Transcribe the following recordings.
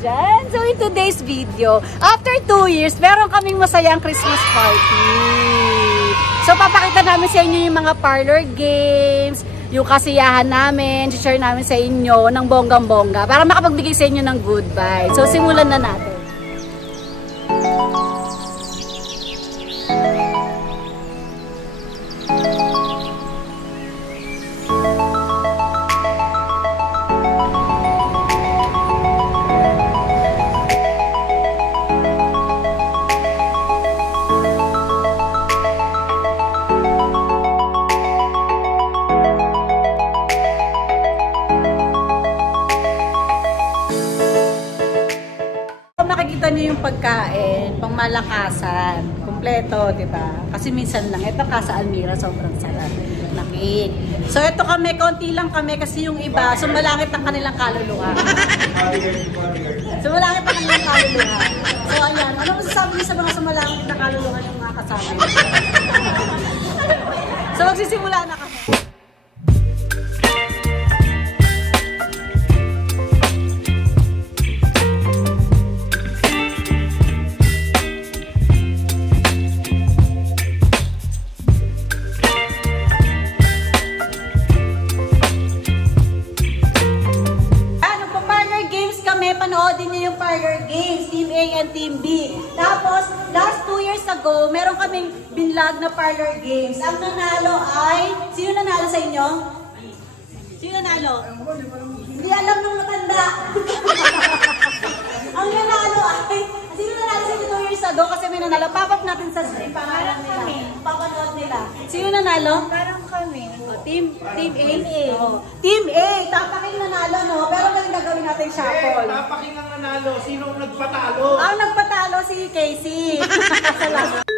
dyan. So in today's video, after 2 years, meron kaming masayang Christmas party. So papakita namin sa inyo yung mga parlor games, yung kasiyahan namin, share namin sa inyo ng bonggang-bongga para makapagbigay sa inyo ng good vibes. So simulan na natin. Makikita niyo yung pagkain, pangmalakasan, kumpleto, di ba? Kasi minsan lang, ito Casa Almira, sobrang sarap na cake. So ito kami, konti lang kami kasi yung iba, sumalangit ang kanilang kaluluwa. Sumalangit ang kanilang kaluluwa. So ayan, ano masasabi niyo sa mga sumalangit na kaluluwa ng mga kasama? So magsisimula na kami. Panoodin niyo yung parlor games, Team A and Team B. Tapos, last 2 years ago, meron kaming binlog na parlor games. Ang nanalo ay, sino nanalo sa inyo? Sino nanalo? Hindi alam ng matanda. Ang nanalo ay, sino nanalo sa inyo 2 years ago? Kasi may nanalo. Papap natin sa screen para nila. Papanood nila. Sino nanalo? Parang kami. Team A? Oh. Team A, tapaking nanalo, no? Pero galing gagawin natin shuffle. Tapaking ang nanalo. Sino ang nagpatalo? Ang nagpatalo si Casey. Salamat.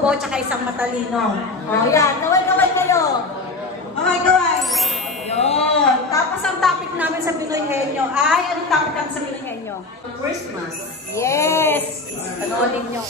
bobo tsaka isang matalino. O, yan. Kaway-kaway kayo. Kaway-kaway. Yun. Tapos ang topic namin sa Pinoy Henyo ay, anong topic namin sa Pinoy Henyo? Christmas. Yes! Panoodin nyo.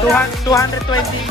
220.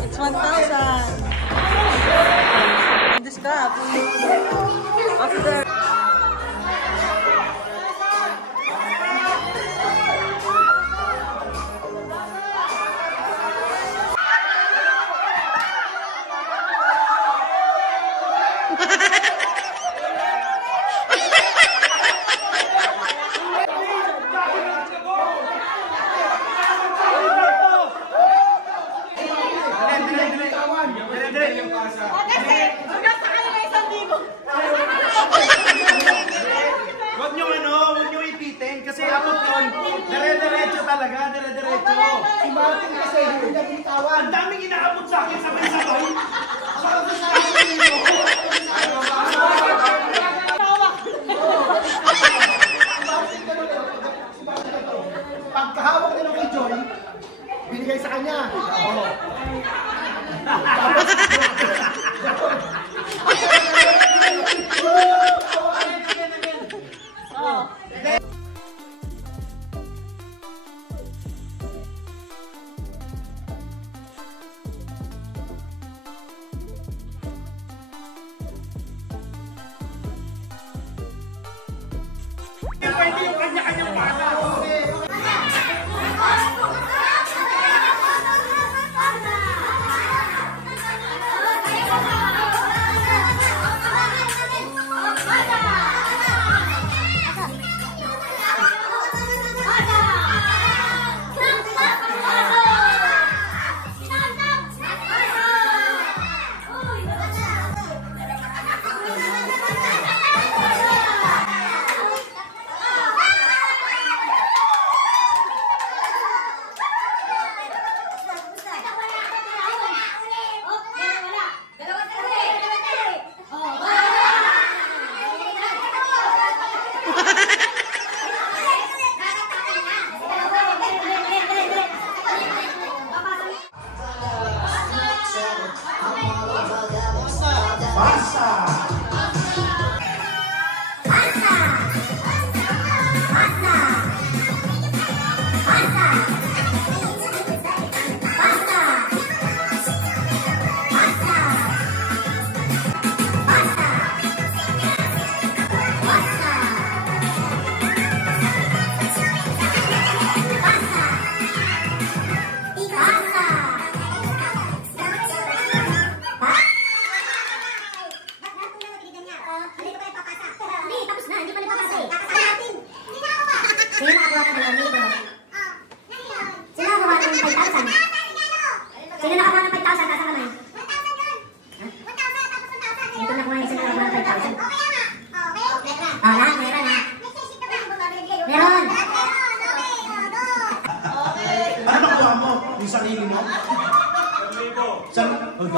It's 1,000. In this cup. After there. Huwag nyo ipitin kasi abot yun. Dire-diretso talaga, dire-diretso. Si Martin kasi, hindi na bitawan. Ang daming inaabot sa akin, sabay-sabay. Pagkahawak nila kay Joy, binigay sa kanya. Oo. Pwede yung kanya-kanyang pasa.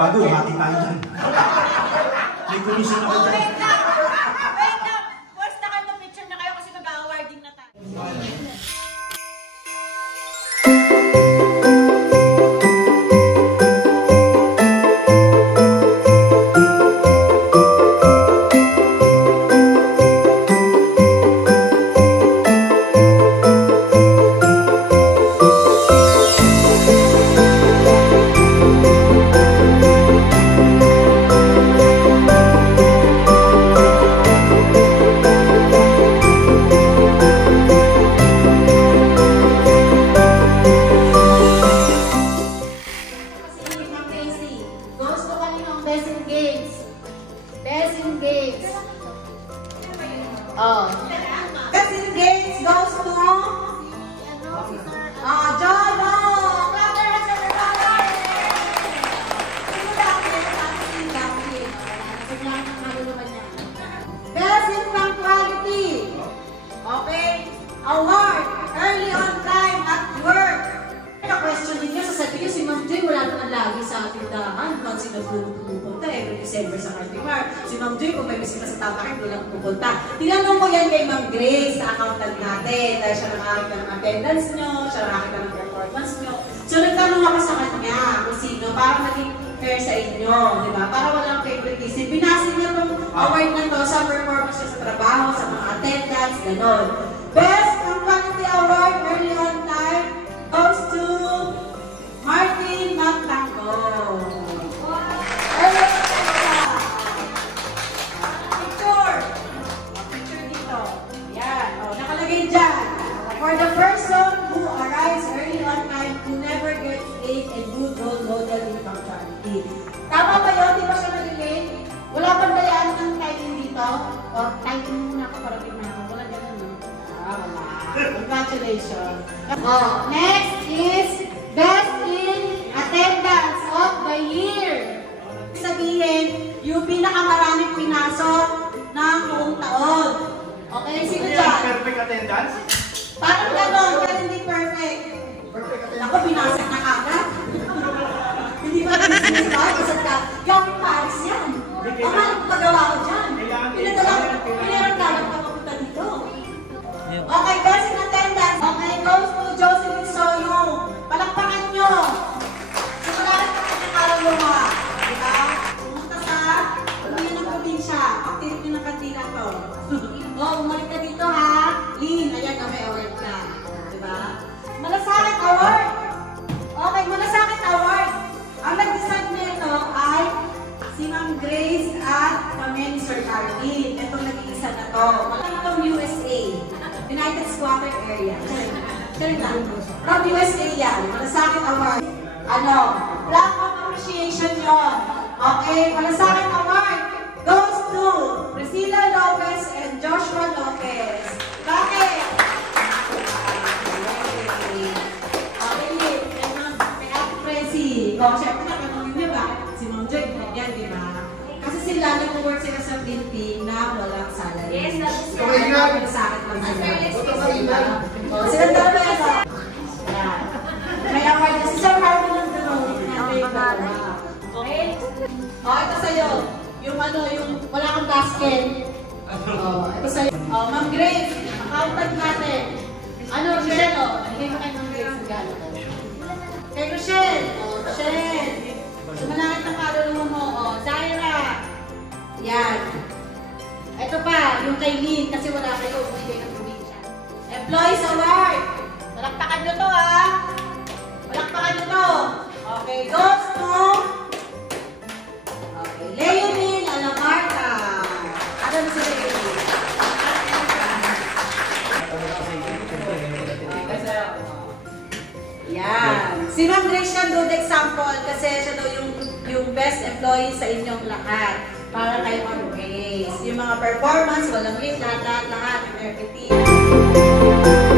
Bago, hati tayo dyan. May commission ako dyan. Wait lang! Boys, na kayo picture na kayo kasi mag-awarding na tayo. Oh. Best in games goes to John. Clap their hands everybody. Best in punctuality. Okay. Award. Early on time at work. Na-question ninyo, sasabihin si Ma'am Joy, wala naman lagi sa tindahan. Kung sino pupunta, every December sa Cartimar. Si Ma'am Joy, kung may bisita sa Tapakin, walang pupunta. Tinanong ko yan kay Ma'am Grace, sa accountant natin. Dahil siya nakakita ng attendance nyo, siya nakakita ng performance nyo. So, nagtanong ako sa kanya kung sino, para maging fair sa inyo, di ba? Para walang favoritism. Binasin niya itong award na to sa performance niya sa trabaho, sa mga attendance, gano'n. Best Punctuality Award, early on time, goes to Martin Magtango. Picture! Picture dito. Yan. O, nakalagay dyan. For the person who arrives early on time, who never gets late, and good role model in punctuality. Tama ba yun? Di ba siya nalilate? Wala pang dayaan ng timing dito? O, timing muna ako para tignan ako. Wala ganun, no? Wala. Congratulations. Oh, next is Best in Attendance of the Year. Sabihin, yung pinakamaraming pinasok ng buong taon. Okay, sino dyan? Perfect attendance? Parang gano'n, pero hindi perfect. Ako, pinasok na kagad. Hindi ba business ba? Kasad ka, gawin Paris yan. O, anong pagawa ko dyan? Pinaranggalan ka mapunta dito. Okay, best in attendance. Okay, goes to Jocelyn Soyong. Palakpakan nyo. Sigurado ka nakakaluma. Diba? Pumunta sa umiyan ng probinsya. Pagtirin nyo ng kandila to. Umalik ka dito ha. Lynn, ayan na may award ka. Diba? Malasakit award. Okay, Malasakit award. Ang nag-design nito ay si Ma'am Grace at kami ni Sir Arvin. Itong nag-iisa na to. Itong USA. United Squatter Area. From USA yan. Malasakit award. Plaque of appreciation yun. Okay, Malasakit award goes to Priscilla Lopez and Joshua Lopez. Bakit? Okay, may Ate Presi. Siyempre nakanongin niyo bakit si Ma'am Joy yan, di ba? Kasi sila nag-work sila sa building na walang salary. Yes, that's right. Malasakit lang sila. Sila dalawa yan. May award na si Sir Harvey ng okay? Ito sa'yo. Yung wala kang basket. Ito sa'yo. Ma'am Grace, accountant natin. Rochelle, Hindi mo kay Ma'am Grace ang gano'n. Kay Rochelle. Rochelle. Sumalangit ang kaluluwa mo. Zaira. Yan. Ito pa, yung kay Lynn, kasi wala kayo. Bumigay ng probinsya. Employees Award. Palakpakan nyo to, ha? Palakpakan nyo to. Okay, goes to Leonil Alamarca. Ano mo si Leonil? Yan. Si Ma'am Grace siya good example kasi siya daw yung best employee sa inyong lahat. Para kayo mag-grace. Yung mga performance, walang late, lahat, yung everything.